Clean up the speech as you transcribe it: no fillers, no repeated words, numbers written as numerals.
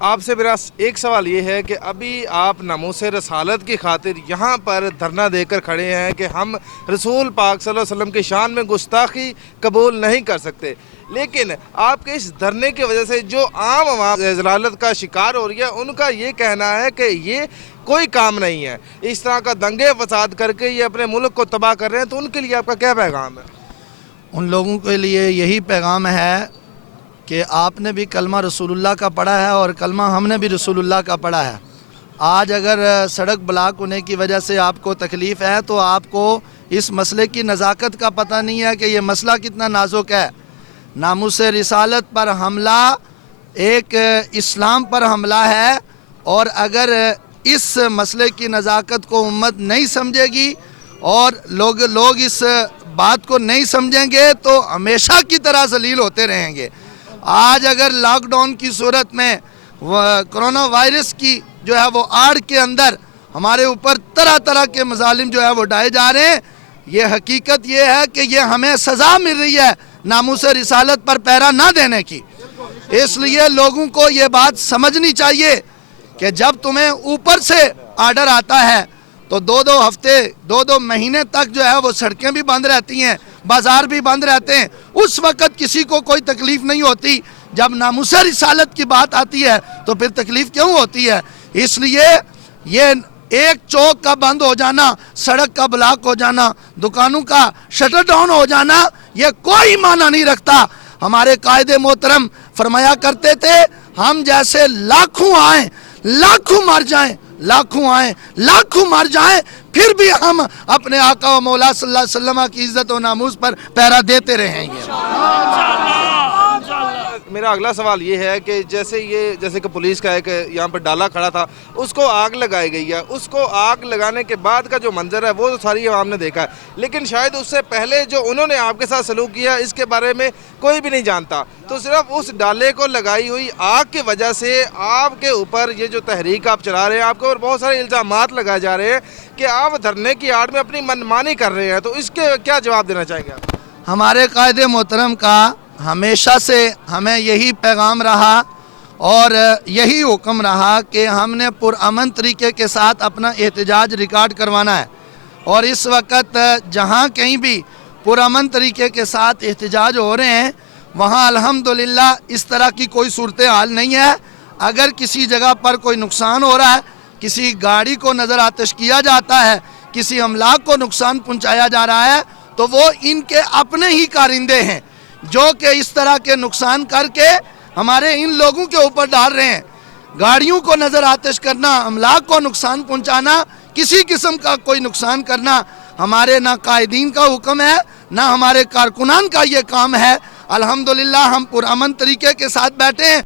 آپ سے میرا ایک سوال یہ ہے کہ ابھی آپ ناموس رسالت کی خاطر یہاں پر دھرنا دے کر کھڑے ہیں کہ ہم رسول پاک صلی اللہ علیہ وسلم کی شان میں گستاخی قبول نہیں کر سکتے، لیکن آپ کے اس دھرنے کی وجہ سے جو عام عوام ضلالت کا شکار ہو رہی ہے ان کا یہ کہنا ہے کہ یہ کوئی کام نہیں ہے، اس طرح کا دنگے فساد کر کے یہ اپنے ملک کو تباہ کر رہے ہیں، تو ان کے لیے آپ کا کیا پیغام ہے؟ ان لوگوں کے لیے یہی پیغام ہے کہ آپ نے بھی کلمہ رسول اللہ کا پڑھا ہے اور کلمہ ہم نے بھی رسول اللہ کا پڑھا ہے۔ آج اگر سڑک بلاک ہونے کی وجہ سے آپ کو تکلیف ہے تو آپ کو اس مسئلے کی نزاکت کا پتہ نہیں ہے کہ یہ مسئلہ کتنا نازک ہے۔ ناموس رسالت پر حملہ ایک اسلام پر حملہ ہے، اور اگر اس مسئلے کی نزاکت کو امت نہیں سمجھے گی اور لوگ اس بات کو نہیں سمجھیں گے تو ہمیشہ کی طرح ذلیل ہوتے رہیں گے۔ آج اگر لاک ڈاؤن کی صورت میں کرونا وائرس کی جو ہے وہ آڑ کے اندر ہمارے اوپر طرح طرح کے مظالم جو ہے وہ ڈائے جا رہے ہیں، یہ حقیقت یہ ہے کہ یہ ہمیں سزا مل رہی ہے ناموس رسالت پر پہرا نہ دینے کی۔ اس لیے لوگوں کو یہ بات سمجھنی چاہیے کہ جب تمہیں اوپر سے آرڈر آتا ہے تو دو ہفتے دو مہینے تک جو ہے وہ سڑکیں بھی بند رہتی ہیں، بازار بھی بند رہتے ہیں، اس وقت کسی کو کوئی تکلیف نہیں ہوتی۔ جب ناموس رسالت کی بات آتی ہے تو پھر تکلیف کیوں ہوتی ہے؟ اس لیے یہ ایک چوک کا بند ہو جانا، سڑک کا بلاک ہو جانا، دکانوں کا شٹر ڈاؤن ہو جانا، یہ کوئی معنی نہیں رکھتا۔ ہمارے قائد محترم فرمایا کرتے تھے، ہم جیسے لاکھوں آئیں، لاکھوں مر جائیں، لاکھوں آئیں، لاکھوں مر جائیں، پھر بھی ہم اپنے آقا و مولا صلی اللہ علیہ وسلم کی عزت و ناموس پر پہرا دیتے رہیں گے۔ میرا اگلا سوال یہ ہے کہ جیسے کہ پولیس کا ایک یہاں پر ڈالا کھڑا تھا، اس کو آگ لگائی گئی ہے، اس کو آگ لگانے کے بعد کا جو منظر ہے وہ تو ساری عوام نے دیکھا ہے، لیکن شاید اس سے پہلے جو انہوں نے آپ کے ساتھ سلوک کیا اس کے بارے میں کوئی بھی نہیں جانتا، تو صرف اس ڈالے کو لگائی ہوئی آگ کی وجہ سے آپ کے اوپر یہ جو تحریک آپ چلا رہے ہیں، آپ کے اوپر بہت سارے الزامات لگائے جا رہے ہیں کہ آپ دھرنے کی آڑ میں اپنی منمانی کر رہے ہیں، تو اس کے کیا جواب دینا چاہیں گے آپ؟ ہمارے قائد محترم کا ہمیشہ سے ہمیں یہی پیغام رہا اور یہی حکم رہا کہ ہم نے پرامن طریقے کے ساتھ اپنا احتجاج ریکارڈ کروانا ہے، اور اس وقت جہاں کہیں بھی پرامن طریقے کے ساتھ احتجاج ہو رہے ہیں وہاں الحمدللہ اس طرح کی کوئی صورتحال نہیں ہے۔ اگر کسی جگہ پر کوئی نقصان ہو رہا ہے، کسی گاڑی کو نظر آتش کیا جاتا ہے، کسی املاک کو نقصان پہنچایا جا رہا ہے، تو وہ ان کے اپنے ہی کارندے ہیں جو کہ اس طرح کے نقصان کر کے ہمارے ان لوگوں کے اوپر ڈال رہے ہیں۔ گاڑیوں کو نظر آتش کرنا، املاک کو نقصان پہنچانا، کسی قسم کا کوئی نقصان کرنا ہمارے نہ قائدین کا حکم ہے نہ ہمارے کارکنان کا یہ کام ہے۔ الحمدللہ ہم پرامن طریقے کے ساتھ بیٹھے ہیں